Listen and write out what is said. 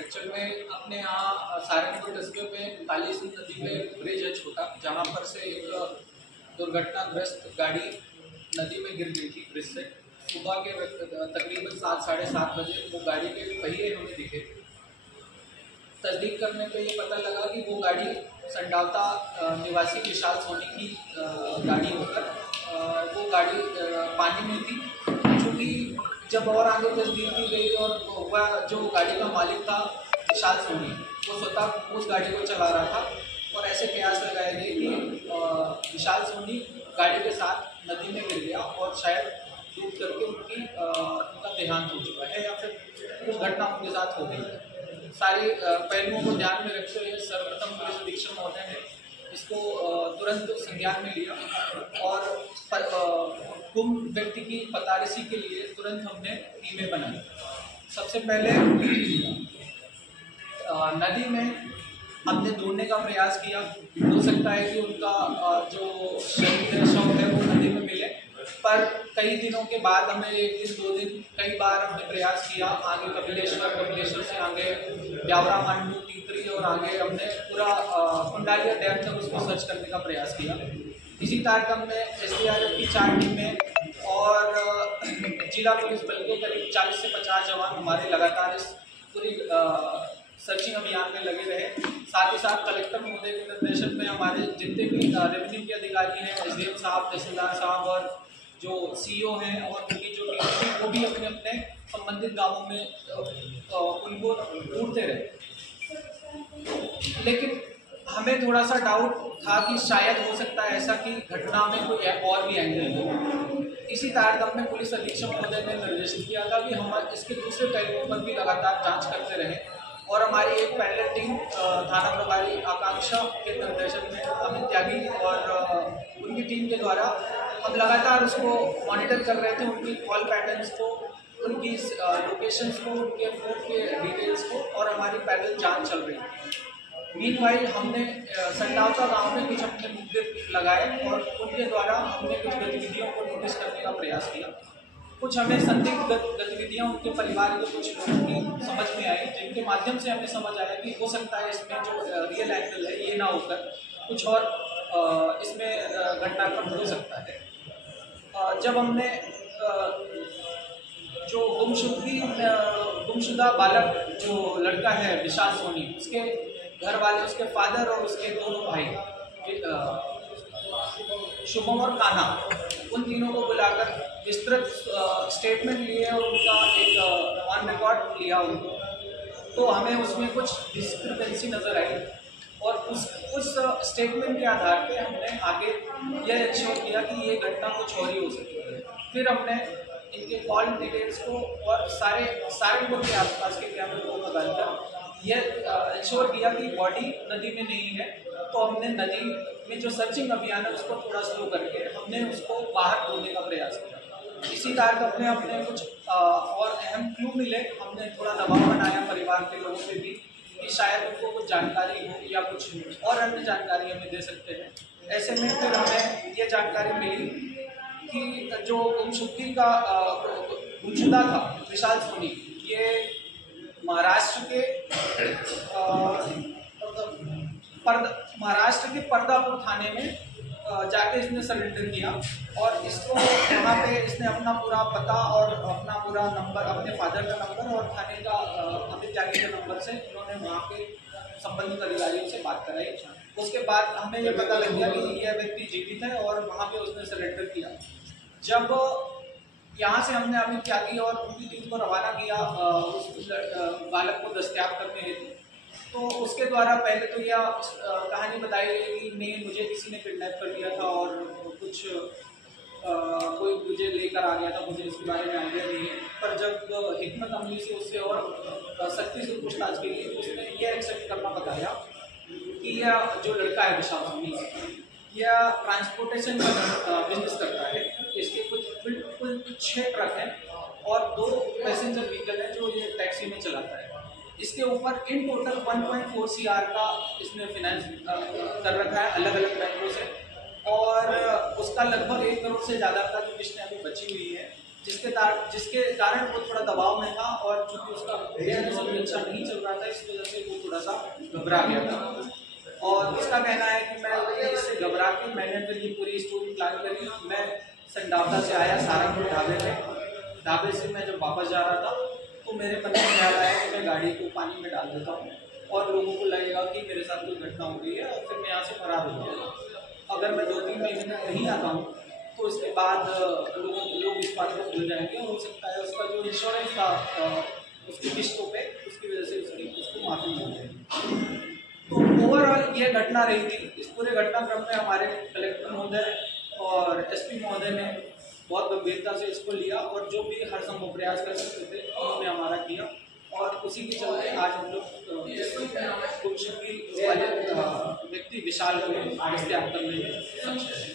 Actual में अपने यहाँ सहारनपुर कस्बे में कालीसिंध नदी में ब्रिज है छोटा, जहाँ पर से एक दुर्घटनाग्रस्त गाड़ी नदी में गिर गई थी ब्रिज से। सुबह के तकरीबन 7-7:30 बजे वो गाड़ी के पहिए हमें दिखे। तस्दीक करने पे ये पता लगा कि वो गाड़ी संडावता निवासी विशाल सोनी की गाड़ी होकर वो गाड़ी पानी में थी। चूँकि जब और आगे तस्दीक की गई और वह जो गाड़ी का मालिक था विशाल सोनी, वो स्वतः उस गाड़ी को चला रहा था और ऐसे कयास लगाए गए कि विशाल सोनी गाड़ी के साथ नदी में गिर गया और शायद डूब करके उनका देहांत हो चुका है या फिर कुछ घटना उनके साथ हो गई है। सारे पहलुओं को ध्यान में रखते हुए सर्वप्रथम पुलिस अधीक्षक महोदय ने इसको तुरंत संज्ञान में लिया और गुम व्यक्ति की पतारसी के लिए तुरंत हमने टीमें बनाई। सबसे पहले नदी में हमने ढूंढने का प्रयास किया। हो सकता है कि उनका जो शरीर है, शव है, वो नदी में मिले, पर कई दिनों के बाद हमें 1 दिन 2 दिन कई बार हमने प्रयास किया। आगे कपिलेश्वर से आगे ब्यावरा मांडू टीकरी और आगे हमने पूरा कुंडालिया डैम तक उसको सर्च करने का प्रयास किया। इसी कार्यक्रम में SDRF की 4 टीमें और जिला पुलिस बल के करीब 40 से 50 जवान हमारे लगातार इस पूरी सर्चिंग अभियान में लगे रहे। साथ ही साथ कलेक्टर महोदय के निर्देशन में हमारे जितने भी रेवेन्यू के अधिकारी हैं, SDM साहब, तहसीलदार साहब और जो CEO हैं और उनकी जो टीम थी, वो भी अपने अपने संबंधित गांवों में उनको ढूंढते रहे। लेकिन हमें थोड़ा सा डाउट था कि शायद हो सकता है ऐसा कि घटना में कोई और भी एंगल हो। इसी तारतम्य में पुलिस अधीक्षक महोदय ने निर्देशित किया था कि हम इसके दूसरे पहलुओं पर भी लगातार जांच करते रहें और हमारी एक पैरेलल टीम थाना प्रभारी आकांक्षा के निर्देशन में अमित त्यागी और उनकी टीम के द्वारा हम लगातार उसको मॉनिटर कर रहे थे, उनकी कॉल पैटर्न्स को, उनकी लोकेशंस को, उनके फोन के डिटेल्स को, और हमारी पैरेलल जांच चल रही थी। मीनवाइल हमने संडावता गांव में कुछ अपने मुद्दे लगाए और उनके द्वारा हमने कुछ गतिविधियों को नोटिस करने का प्रयास किया। कुछ हमें संदिग्ध गतिविधियां उनके परिवार के कुछ लोगों की समझ में आई, जिनके माध्यम से हमें समझ आया कि हो सकता है इसमें जो रियल एंगल है ये ना होकर कुछ और इसमें घटनाक्रम हो सकता है। जब हमने जो गुमशुदा बालक जो लड़का है विशाल सोनी, उसके घर वाले, उसके फादर और उसके दोनों भाई शुभम और कान्हा, उन तीनों को बुलाकर विस्तृत स्टेटमेंट लिए और उनका एक ऑन रिकॉर्ड लिया उनको, तो हमें उसमें कुछ डिस्क्रिपेंसी नज़र आई और उस स्टेटमेंट के आधार पे हमने आगे यह एश्योर किया कि ये घटना कुछ और ही हो सकती है। फिर हमने इनके कॉल डिटेल्स को और सारे सहारनपुर के आसपास के कैमरे को बदलकर यह इंश्योर किया कि बॉडी नदी में नहीं है। तो हमने नदी में जो सर्चिंग अभियान है उसको थोड़ा स्लो करके हमने उसको बाहर ढूंढने का प्रयास किया। इसी कारण में अपने कुछ और अहम क्लू मिले, हमने थोड़ा दबाव बनाया परिवार के लोगों पे भी कि शायद उनको कुछ जानकारी हो या कुछ और अन्य जानकारी हमें दे सकते हैं। ऐसे में फिर हमें ये जानकारी मिली कि जो गुमशुदा था विशाल सोनी, ये महाराष्ट्र के पर्दापुर थाने में जाके इसने सरेंडर किया और इसको वहाँ पे इसने अपना पूरा पता और अपना पूरा नंबर, अपने फादर का नंबर और थाने का अमित त्यागी के नंबर से इन्होंने वहाँ पे संबंधित अधिकारियों से बात कराई। उसके बाद हमें ये पता लग गया कि यह व्यक्ति जीवित है और वहाँ पे उसने सरेंडर किया। जब यहाँ से हमने अमित त्यागी और उनकी टीम को रवाना किया उस बालक को दस्तयाब करने हेतु, तो उसके द्वारा पहले तो यह कहानी बताई गई कि मुझे किसी ने किडनैप कर लिया था और कुछ कोई मुझे लेकर आ गया था, मुझे इसके बारे में आइडिया नहीं है। पर जब हिकमत अमली से उससे और सख्ती से पूछताछ की गई, उसने यह एक्सेप्ट करना बताया कि यह जो लड़का है विशाल सोनी, यह ट्रांसपोर्टेशन का बिजनेस करता है। इसके कुल 6 ट्रक हैं और 2 पैसेंजर व्हीकल है जो ये टैक्सी में चलाता है। इसके ऊपर इन टोटल 1.4 CR का इसने फाइनेंस कर रखा है अलग अलग बैंकों से, और उसका लगभग 1 करोड़ से ज़्यादा का जो किस्तें अभी बची हुई है जिसके कारण वो थोड़ा दबाव में था, और चूंकि उसका बिजनेस अभी अच्छा नहीं चल रहा था, इस वजह से वो थोड़ा सा घबरा गया था। और उसका कहना है कि मैं इससे घबरा के मैंने फिर ये पूरी स्टोरी प्लान करी। मैं संडावदा से आया सहारनपुर ढाबे पे। ढाबे से मैं जब वापस जा रहा था तो मेरे मन में ख्याल आया कि मैं गाड़ी को पानी में डाल देता हूँ और लोगों को लगेगा कि मेरे साथ कोई घटना हो गई है, और फिर मैं यहाँ से फरार हो जाऊँगा। अगर मैं 2-3 महीने तक नहीं आता हूँ तो इसके बाद लोग इस बात को भूल जाएंगे, और हो सकता है उसका जो इंश्योरेंस था उसकी किस्तों पे, उसकी वजह से उसको माफी मिल जाएगी। तो ओवरऑल ये घटना रही थी। इस पूरे घटनाक्रम में हमारे कलेक्टर महोदय और एसपी महोदय ने बहुत गंभीरता से इसको लिया, और जो भी हर संभव प्रयास कर सकते थे उन्होंने हमारा किया, और उसी के चलते आज हम लोग गुमशुदगी वाले व्यक्ति विशाल को गिरफ्तार करने में सक्षम हैं।